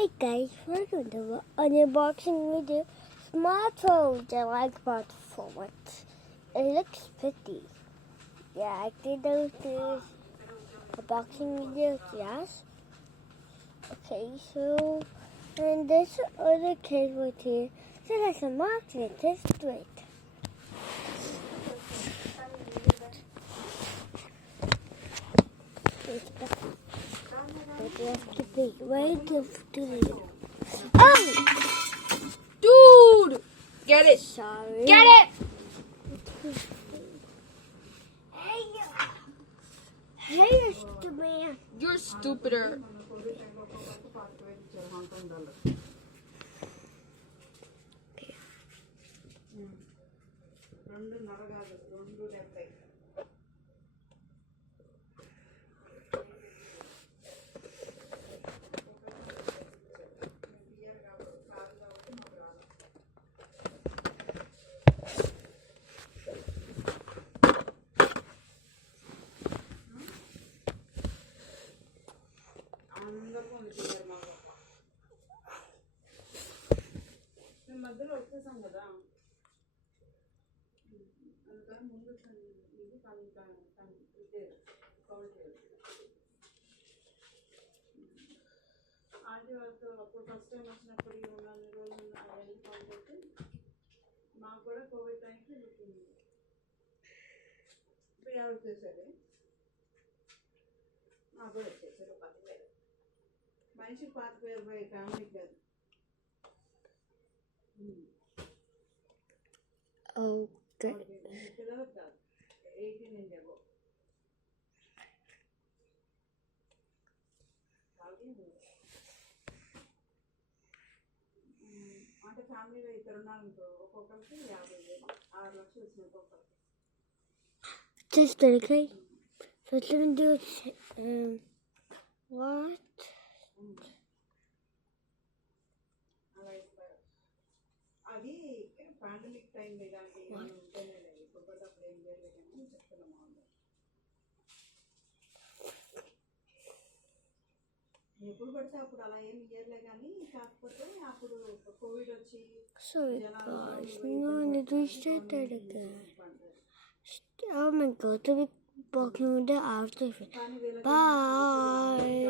Hey guys, welcome to an unboxing video. Smartphone that I bought for once. It looks pretty. Yeah, I did those unboxing videos, yes. Okay, so and this other case right here. So that's a mark it. Just straight. But let's keep it right to the Oh! Dude! Get it! Sorry. Get it! Hey, Mr. Man. You're stupider. మధ్యలో వచ్చేసాం కదా అందుకని ముందు ఇది ఆంటీ వాళ్ళతో అప్పుడు first time వచ్చినప్పుడు ఉన్న రోజులు అవన్నీ కాంటాక్ట్ మాకు కూడా కోవిడ్ టైంకి ఫ్రీ వచ్చేసరి మాకు కూడా వచ్చేసారు 10,000 మనిషికి 5,000 ఫ్యామిలీకి లేదు. Okay. 18 and above. అంటే ఫ్యామిలీలో ఇద్దరు ఉన్నారనుకో ఒక్కొక్కరికి 50,000 6 లక్షలు వచ్చినాయి ఒక్కొక్కరికి. Just okay. So let's do what? అలా ఇస్తారు. అది పాండమిక్ టైం ఇలాంటి ఉంటేనే లేదు ఇప్పుడు అప్పుడు ఏం చేయలేదని చెప్తున్నాము. ఎప్పుడు పడితే అప్పుడు అలా ఏమి ఇయ్యర్లే కానీ కాకపోతే అప్పుడు కోవిడ్ వచ్చి Sorry guys, no need to start that again. Oh my god, the big box with the after. Bye.